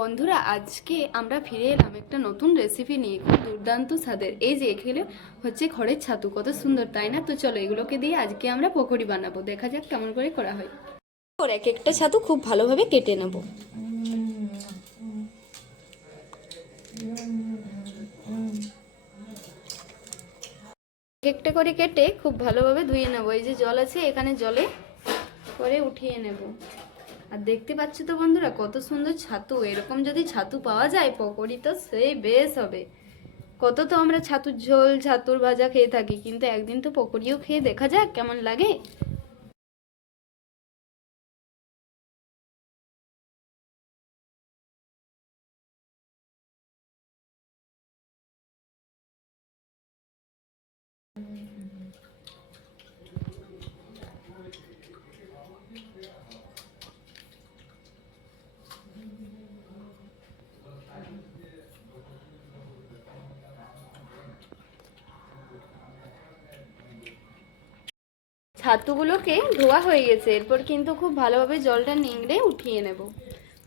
বন্ধুরা, আজকে আমরা ফিরে এলাম একটা নতুন রেসিপি নিয়ে, খুব দুর্দান্ত স্বাদের। এই যে এগুলো হচ্ছে খড়ের ছাতু, কত সুন্দর তাই না? তো চলো এগুলোকে দিয়ে আজকে আমরা পকোড়ি বানাবো, দেখা যাক কেমন করে করা হয়। ওর এক একটা ছাতু খুব ভালোভাবে কেটে নেব। এক একটা করে কেটে খুব ভালোভাবে ধুয়ে নেব। এই যে জল আছে, এখানে জলে করে উঠিয়ে নেব। আর দেখতে পাচ্ছ তো বন্ধুরা, কত সুন্দর ছাতু। এরকম যদি ছাতু পাওয়া যায় পকোড়ি তো সেই বেশ হবে। কত তো আমরা ছাতুর ঝোল, ছাতুর ভাজা খেয়ে থাকি, কিন্তু একদিন তো পকোড়িও খেয়ে দেখা যাক কেমন লাগে। ছাতুগুলোকে ধোয়া হয়ে গেছে, এরপর কিন্তু খুব ভালোভাবে জলটা নিংড়ে উঠিয়ে নেব।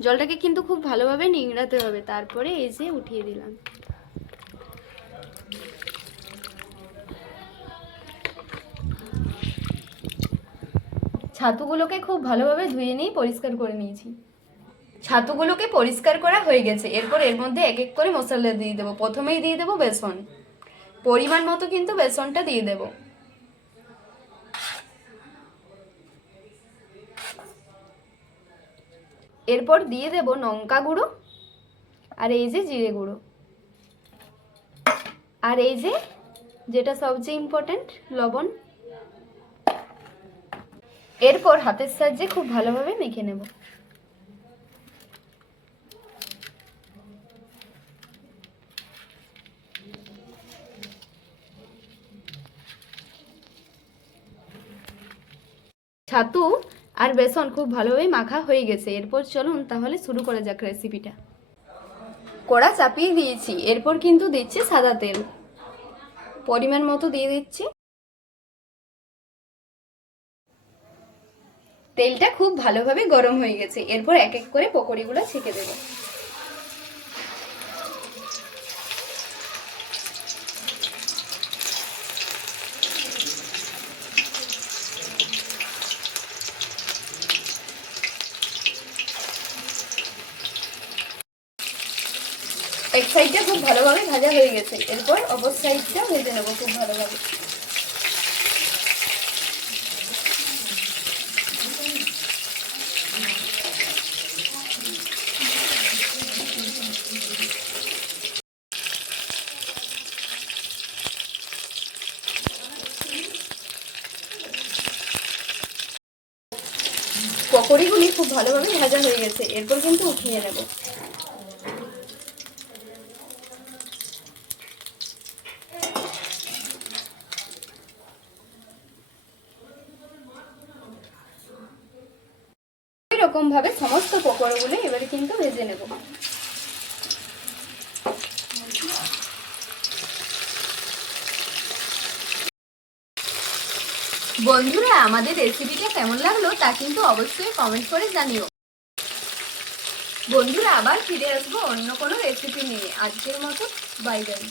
জলটাকে কিন্তু খুব ভালোভাবে নিংড়াতে হবে, তারপরে এই যে উঠিয়ে দিলাম। ছাতুগুলোকে খুব ভালোভাবে ধুয়ে নিয়ে পরিষ্কার করে নিয়েছি। ছাতুগুলোকে পরিষ্কার করা হয়ে গেছে, এরপর এর মধ্যে এক এক করে মশলা দিয়ে দেবো। প্রথমেই দিয়ে দেবো বেসন, পরিমাণ মতো কিন্তু বেসনটা দিয়ে দেবো। এরপর দিয়ে দেব লঙ্কা গুঁড়ো, আর এই যে জিরে গুঁড়ো, আর এই যে যেটা সবচেয়ে ইম্পর্টেন্ট, লবণ। এরপর হাতের সাহায্যে খুব ভালোভাবে মেখে নেব। ছাতু আর বেসন খুব ভালোভাবে মাখা হয়ে গেছে, এরপর চলুন তাহলে শুরু করা যাক রেসিপিটা। কড়া চাপিয়ে দিয়েছি, এরপর কিন্তু দিচ্ছি সাদা তেল, পরিমাণ মতো দিয়ে দিচ্ছি। তেলটা খুব ভালোভাবে গরম হয়ে গেছে, এরপর এক এক করে পকোড়িগুলো ছেঁকে দেব। এক সাইডটা খুব ভালোভাবে ভাজা হয়ে গেছে, এরপর অপর সাইডটা ভেজে নেবো খুব ভালোভাবে। পকোড়িগুলি খুব ভালোভাবে ভাজা হয়ে গেছে, এরপর কিন্তু উঠিয়ে নেব। এরকম ভাবে সমস্ত পকোড়াগুলো এবারে কিন্তু ভেজে নেব। বন্ধুরা, আমাদের রেসিপিটা কেমন লাগলো তা কিন্তু অবশ্যই কমেন্ট করে জানিও। বন্ধুরা, আবার ফিরে আসবো অন্য কোনো রেসিপি নিয়ে। আজকের মতো বাই বাই।